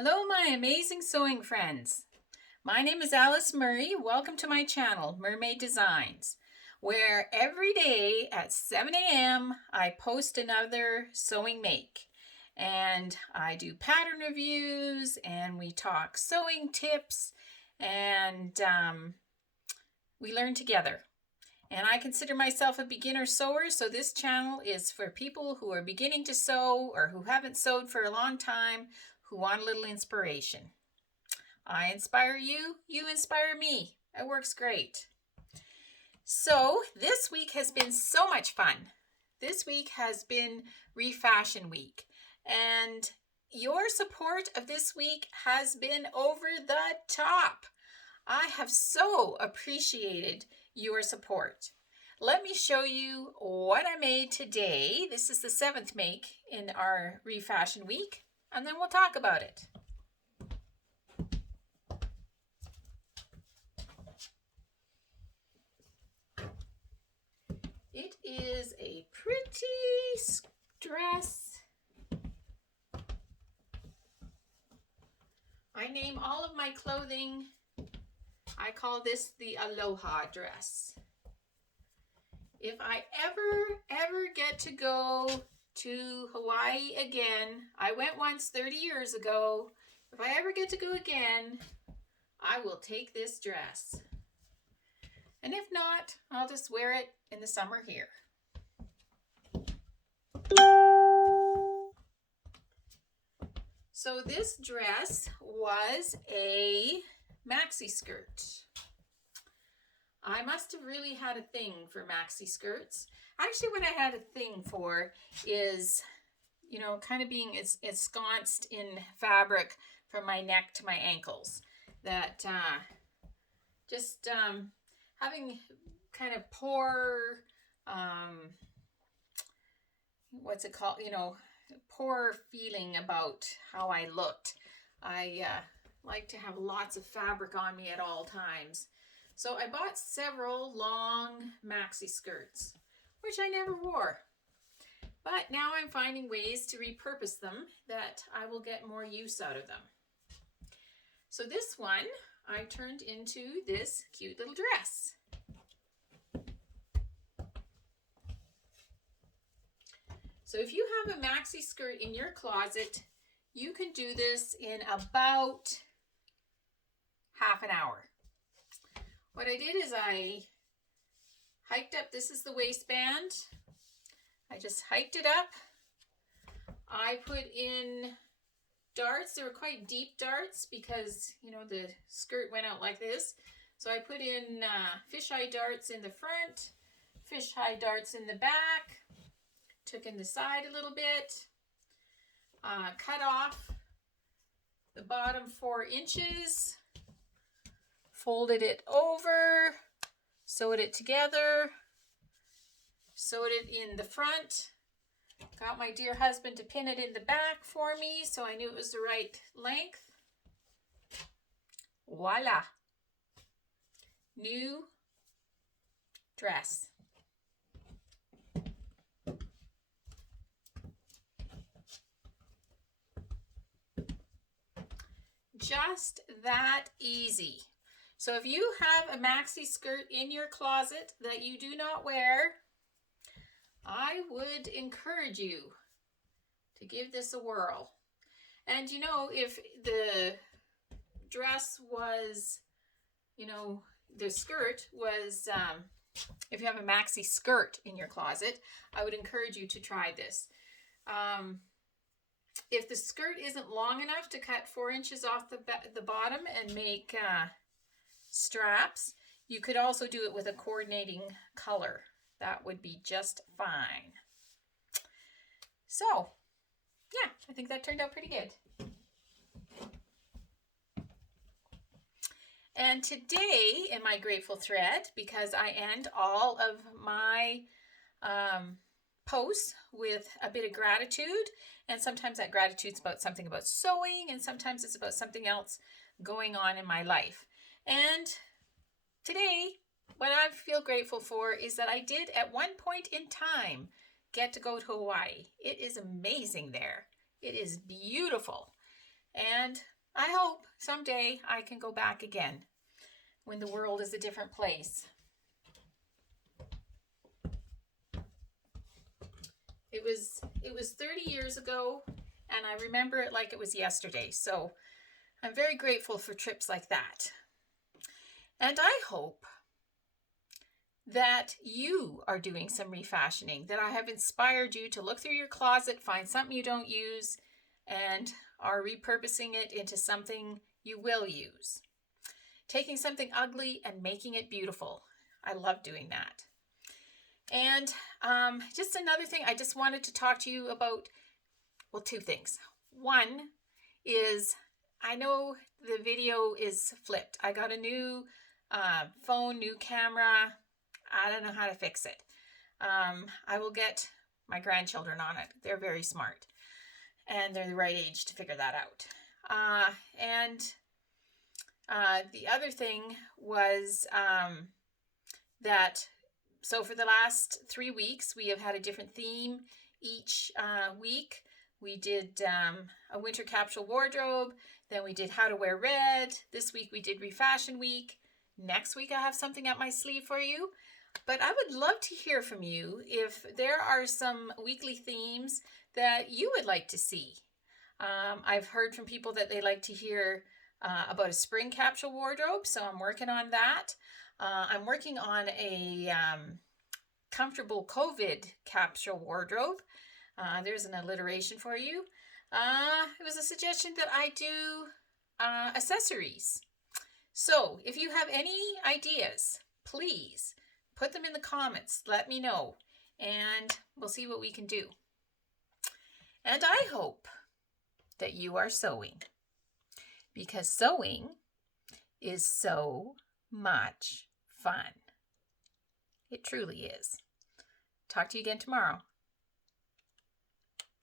Hello, my amazing sewing friends. My name is Alice Murray. Welcome to my channel, Murr-made Designs, where every day at 7 a.m. I post another sewing make. And I do pattern reviews, and we talk sewing tips, and we learn together. And I consider myself a beginner sewer, so this channel is for people who are beginning to sew or who haven't sewed for a long time, who want a little inspiration. I inspire you, you inspire me. It works great. So this week has been so much fun. This week has been Refashion week, and your support of this week has been over the top. I have so appreciated your support. Let me show you what I made today. This is the 7th make in our Refashion week, and then we'll talk about it. It is a pretty dress. I name all of my clothing, I call this the Aloha dress. If I ever get to go to Hawaii again, I went once 30 years ago. If I ever get to go again, I will take this dress. And if not, I'll just wear it in the summer here. So this dress was a maxi skirt. I must have really had a thing for maxi skirts. Actually, what I had a thing for is, kind of being ensconced in fabric from my neck to my ankles. That having kind of poor, what's it called? Poor feeling about how I looked. I like to have lots of fabric on me at all times. So I bought several long maxi skirts, which I never wore. But now I'm finding ways to repurpose them that I will get more use out of them. So this one I turned into this cute little dress. So if you have a maxi skirt in your closet, you can do this in about half an hour. What I did is I hiked up, this is the waistband. I just hiked it up. I put in darts. They were quite deep darts because, the skirt went out like this. So I put in fisheye darts in the front, fisheye darts in the back, took in the side a little bit, cut off the bottom 4 inches, folded it over, sewed it together, sewed it in the front, got my dear husband to pin it in the back for me so I knew it was the right length. Voila! New dress. Just that easy. So if you have a maxi skirt in your closet that you do not wear, I would encourage you to give this a whirl. And if the dress was, the skirt was, if you have a maxi skirt in your closet, I would encourage you to try this. If the skirt isn't long enough to cut 4 inches off the bottom and make straps, you could also do it with a coordinating color. That would be just fine. So, yeah, I think that turned out pretty good. And today in my grateful thread, because I end all of my posts with a bit of gratitude, and sometimes that gratitude's about something about sewing, and sometimes it's about something else going on in my life. And today, what I feel grateful for is that I did at one point in time get to go to Hawaii. It is amazing there. It is beautiful. And I hope someday I can go back again when the world is a different place. It was 30 years ago, and I remember it like it was yesterday. So I'm very grateful for trips like that. And I hope that you are doing some refashioning, that I have inspired you to look through your closet, find something you don't use, and are repurposing it into something you will use. Taking something ugly and making it beautiful. I love doing that. And just another thing, I just wanted to talk to you about, well, two things. One is, I know the video is flipped. I got a new phone, new camera. I don't know how to fix it. I will get my grandchildren on it. They're very smart, and they're the right age to figure that out. The other thing was that, so for the last 3 weeks, we have had a different theme each week. We did a winter capsule wardrobe. Then we did how to wear red. This week we did refashion week. Next week I have something up my sleeve for you. But I would love to hear from you if there are some weekly themes that you would like to see. I've heard from people that they like to hear about a spring capsule wardrobe, so I'm working on that. I'm working on a comfortable COVID capsule wardrobe. There's an alliteration for you. It was a suggestion that I do accessories. So if you have any ideas, please put them in the comments. Let me know, and we'll see what we can do. And I hope that you are sewing, because sewing is so much fun. It truly is. Talk to you again tomorrow.